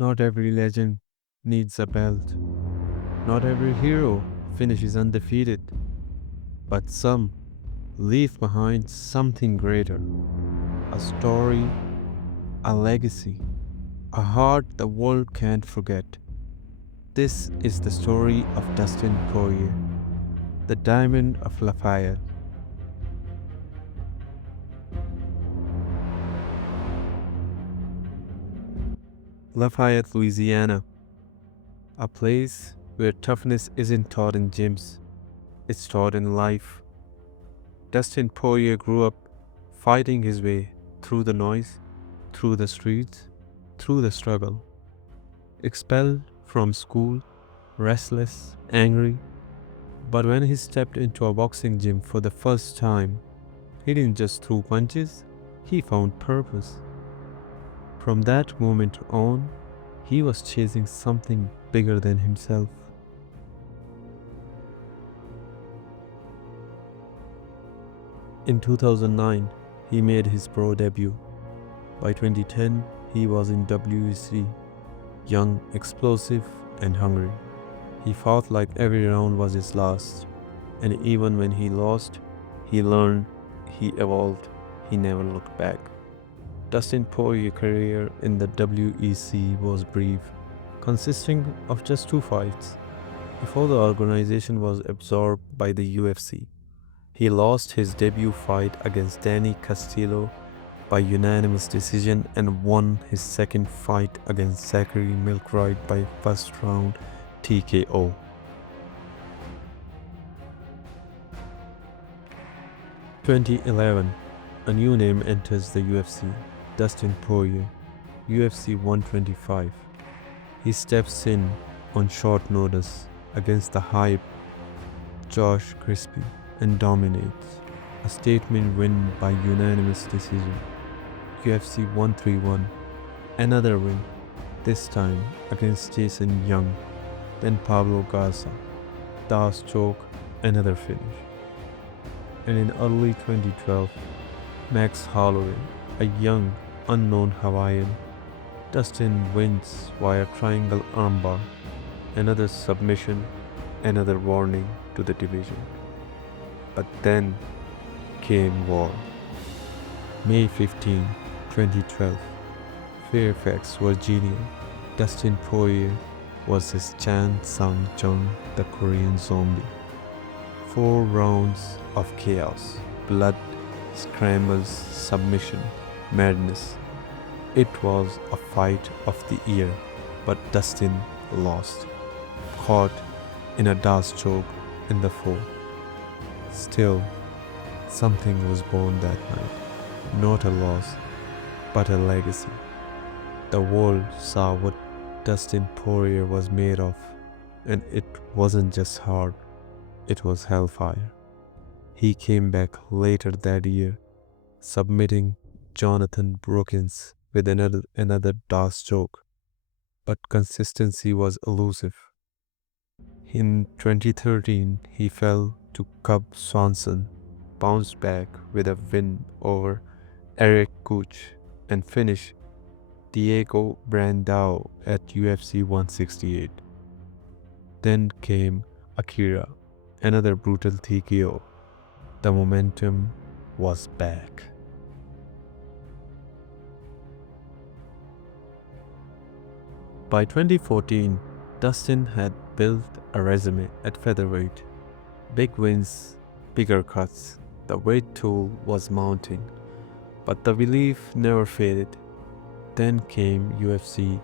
Not every legend needs a belt. Not every hero finishes undefeated. But some leave behind something greater, a story, a legacy, a heart the world can't forget. This is the story of Dustin Poirier, the Diamond of Lafayette. Lafayette, Louisiana, a place where toughness isn't taught in gyms, it's taught in life. Dustin Poirier grew up fighting his way through the noise, through the streets, through the struggle. Expelled from school, restless, angry, but when he stepped into a boxing gym for the first time, he didn't just throw punches, he found purpose. From that moment on, he was chasing something bigger than himself. In 2009, he made his pro debut. By 2010, he was in WEC, young, explosive, and hungry. He fought like every round was his last, and even when he lost, he learned, he evolved, he never looked back. Dustin Poirier's career in the WEC was brief, consisting of just 2 fights, before the organization was absorbed by the UFC. He lost his debut fight against Danny Castillo by unanimous decision and won his second fight against Zachary Milkwright by first round TKO. In 2011, a new name enters the UFC, Dustin Poirier, UFC 125. He steps in on short notice against the hype Josh Crispy and dominates. A statement win by unanimous decision. UFC 131. Another win, this time against Jason Young, then Pablo Garza. Das choke, another finish. And in early 2012, Max Holloway, a young, unknown Hawaiian, Dustin wins via triangle armbar, another submission, another warning to the division. But then came war. May 15, 2012, Fairfax, Virginia. Dustin Poirier versus Chan Sung Jung, the Korean zombie. 4 rounds of chaos, blood, scrambles, submission, madness. It was a fight of the year, but Dustin lost, caught in a Das choke in the 4th. Still, something was born that night. Not a loss, but a legacy. The world saw what Dustin Poirier was made of, and it wasn't just hard, it was hellfire. He came back later that year, submitting Jonathan Brookins with another Das choke, but consistency was elusive. In 2013, he fell to Cub Swanson, bounced back with a win over Eric Couch, and finished Diego Brandao at UFC 168. Then came Akira, another brutal TKO. The momentum was back. By 2014, Dustin had built a resume at Featherweight. Big wins, bigger cuts. The weight tool was mounting, but the belief never faded. Then came UFC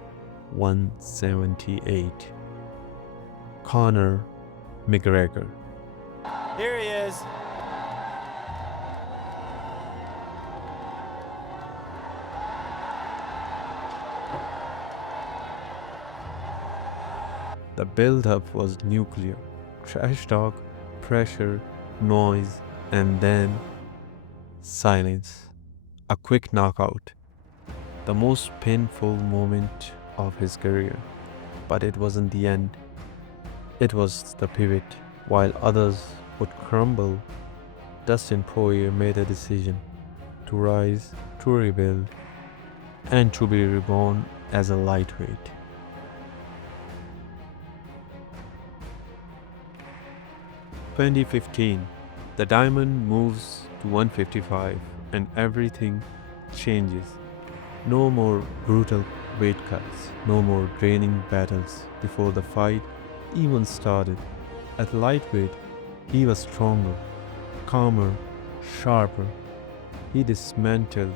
178. Conor McGregor. Here he is. The build-up was nuclear. Trash talk, pressure, noise, and then silence. A quick knockout. The most painful moment of his career. But it wasn't the end. It was the pivot. While others would crumble, Dustin Poirier made a decision to rise, to rebuild, and to be reborn as a lightweight. 2015, the diamond moves to 155 and everything changes. No more brutal weight cuts, no more draining battles before the fight even started. At lightweight, he was stronger, calmer, sharper. He dismantled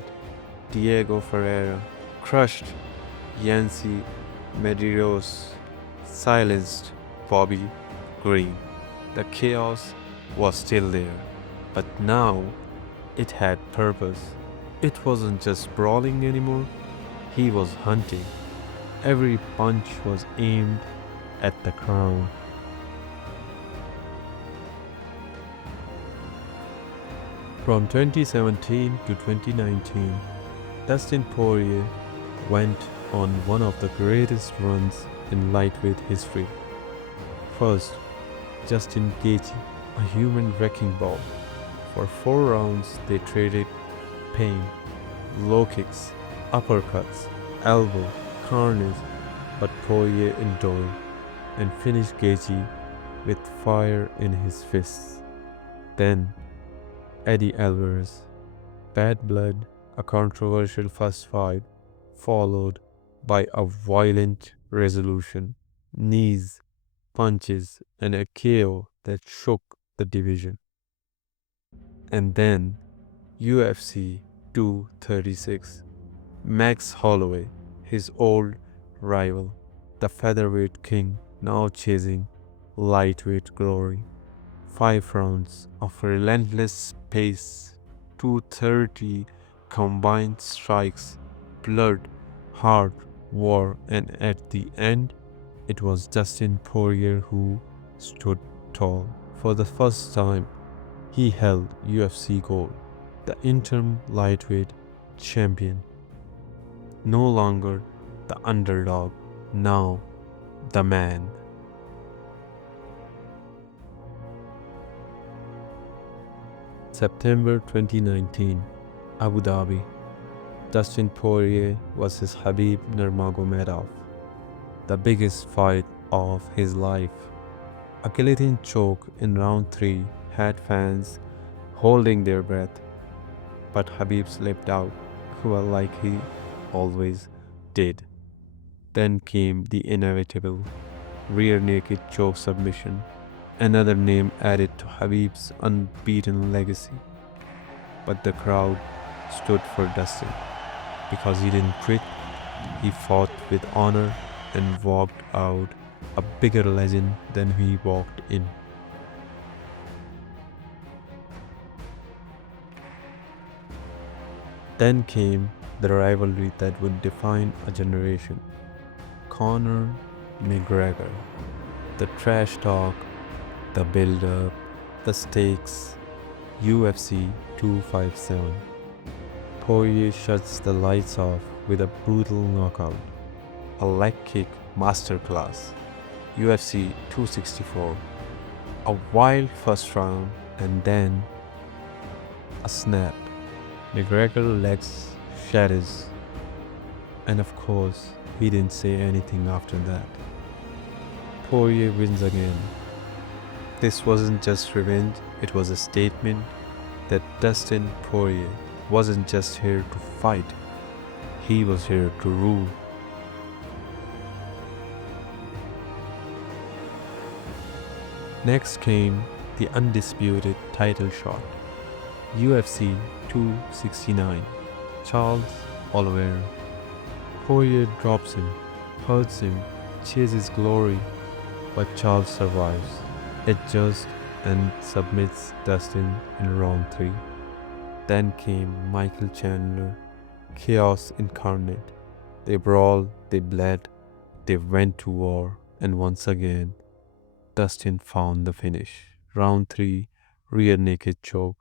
Diego Ferreira, crushed Yancy Medeiros, silenced Bobby Green. The chaos was still there, but now it had purpose. It wasn't just brawling anymore, he was hunting. Every punch was aimed at the crown. From 2017 to 2019, Dustin Poirier went on one of the greatest runs in lightweight history. First, Justin Gaethje, a human wrecking ball. For 4 rounds, they traded pain, low kicks, uppercuts, elbow, carnage, but Poirier endured and finished Gaethje with fire in his fists. Then, Eddie Alvarez, Bad Blood, a controversial first fight, followed by a violent resolution, knees, punches, and a KO that shook the division. And then UFC 236, Max Holloway, his old rival, the featherweight king, now chasing lightweight glory. 5 rounds of relentless pace, 230 combined strikes, blood, heart, war, and at the end, it was Dustin Poirier who stood tall. For the first time, he held UFC gold, the interim lightweight champion. No longer the underdog, now the man. September 2019, Abu Dhabi. Dustin Poirier vs Khabib Nurmagomedov, the biggest fight of his life. A guillotine choke in round 3 had fans holding their breath, but Khabib slipped out, well, like he always did. Then came the inevitable rear naked choke submission, another name added to Khabib's unbeaten legacy. But the crowd stood for Dustin because he didn't quit, he fought with honor and walked out a bigger legend than he walked in. Then came the rivalry that would define a generation. Conor McGregor. The trash talk, the build-up, the stakes. UFC 257. Poirier shuts the lights off with a brutal knockout. A leg kick masterclass. UFC 264. A wild first round and then a snap. McGregor legs shatters. And of course, he didn't say anything after that. Poirier wins again. This wasn't just revenge, it was a statement that Dustin Poirier wasn't just here to fight, he was here to rule. Next came the undisputed title shot. UFC 269. Charles Olivera. Poirier drops him, hurts him, chases glory, but Charles survives, adjusts and submits Dustin in round 3. Then came Michael Chandler, chaos incarnate. They brawled, they bled, they went to war, and once again, Dustin found the finish. Round 3, rear naked choke.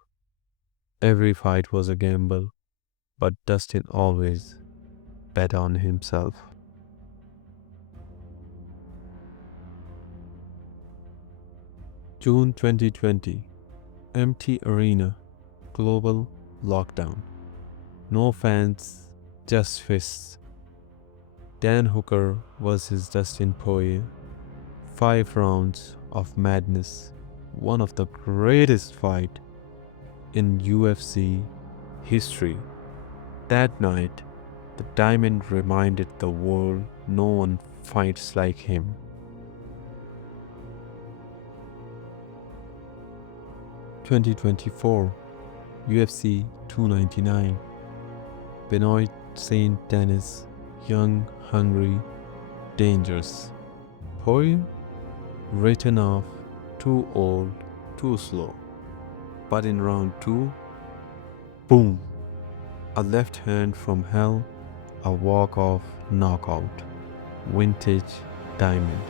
Every fight was a gamble, but Dustin always bet on himself. June 2020. Empty arena. Global lockdown. No fans, just fists. Dan Hooker vs Dustin Poirier. 5 rounds of madness. one of the greatest fight in UFC history. That night, the Diamond reminded the world no one fights like him. (2024) UFC 299. Benoit Saint Denis, young, hungry, dangerous. Poirier, written off, too old, too slow. But in round 2, boom! A left hand from hell, a walk-off knockout. Vintage Diamond.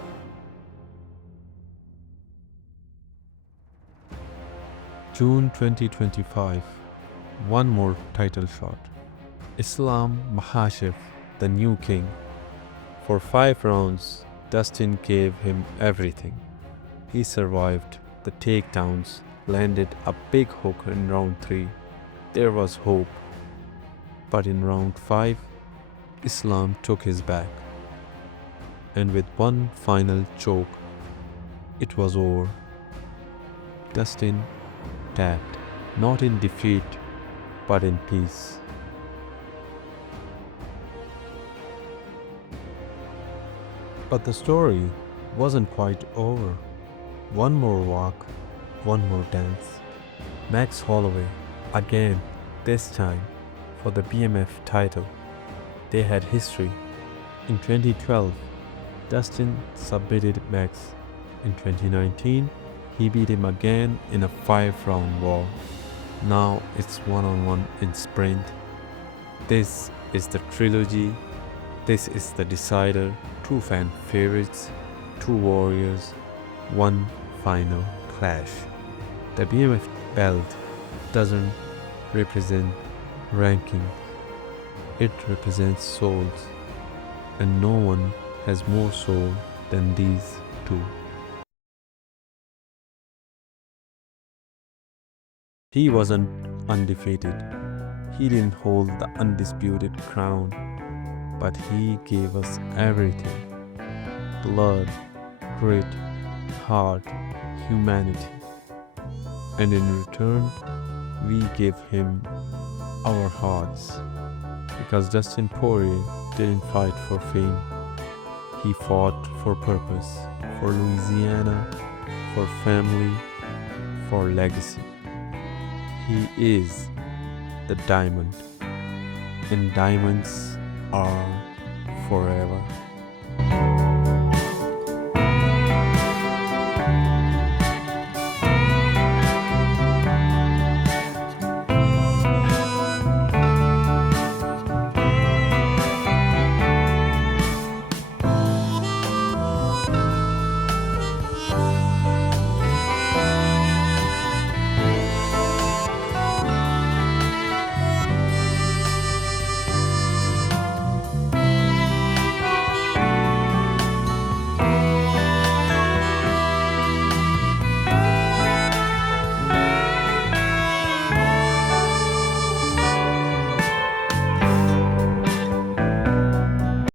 June 2025. One more title shot. Islam Makhachev, the new king. For 5 rounds, Dustin gave him everything. He survived the takedowns, landed a big hook in round 3. There was hope. But in round 5, Islam took his back. And with one final choke, it was over. Dustin tapped, not in defeat, but in peace. But the story wasn't quite over. One more walk, one more dance. Max Holloway, again, this time for the BMF title. They had history. In 2012, Dustin submitted Max. In 2019, he beat him again in a 5-round war. Now it's one-on-one in sprint. This is the trilogy. This is the decider. 2 fan favorites, 2 warriors, 1 final clash. The BMF belt doesn't represent ranking. It represents souls. And no one has more soul than these 2. He wasn't undefeated. He didn't hold the undisputed crown. But he gave us everything. Blood, grit, heart, humanity. And in return, we gave him our hearts. Because Dustin Poirier didn't fight for fame. He fought for purpose, for Louisiana, for family, for legacy. He is the diamond. And diamonds are forever.